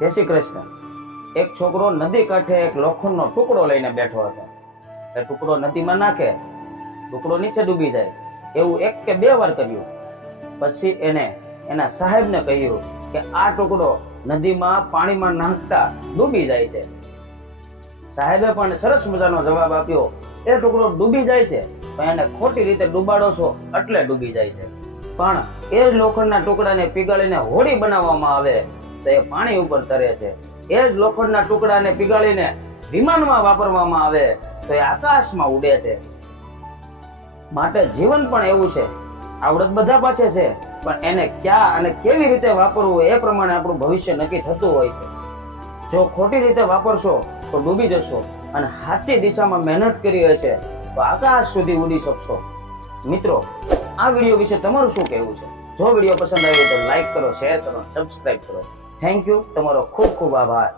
જય શ્રી કૃષ્ણ. એક છોકરો નદી કાંઠે એક લોખંડનો ટુકડો લઈને બેઠો હતો. એ ટુકડો નદીમાં નાખે, ટુકડો નીચે ડૂબી જાય. એવું એક કે બે વાર કર્યું. પછી એને, એના સાહેબને કહ્યું કે આ ટુકડો નદીમાં પાણીમાં નાખતા ડૂબી જાય છે. સાહેબે પણ સરસ મજાનો જવાબ આપ્યો, એ ટુકડો ડૂબી જાય છે, પણ એને ખોટી રીતે ડૂબાડો છો એટલે ડૂબી જાય છે. પણ એ જ લોખંડના ટુકડાને પીગાળીને હોડી બનાવવામાં આવે. એ પાણી ઉપર તરે છે. એ જ લોખંડના ટુકડાને પીગાળીને વિમાનમાં વાપરવામાં આવે તો એ આકાશમાં ઉડે છે. માટે જીવન પણ એવું છે. આવડત બધા પાસે છે, પણ એને ક્યાં અને કેવી રીતે વાપરવું એ પ્રમાણે આપણું ભવિષ્ય નક્કી થતું હોય છે. જો ખોટી રીતે વાપરશો તો ડૂબી જશો અને સાચી દિશામાં મહેનત કરી છે તો આકાશ સુધી ઉડી શકશો. મિત્રો, આ વીડિયો વિશે તમારું શું કહેવું છે? જો વીડિયો પસંદ આવ્યો તો લાઈક કરો, શેર કરો, સબસ્ક્રાઇબ કરો. થેન્ક યુ તમારો ખૂબ ખૂબ આભાર.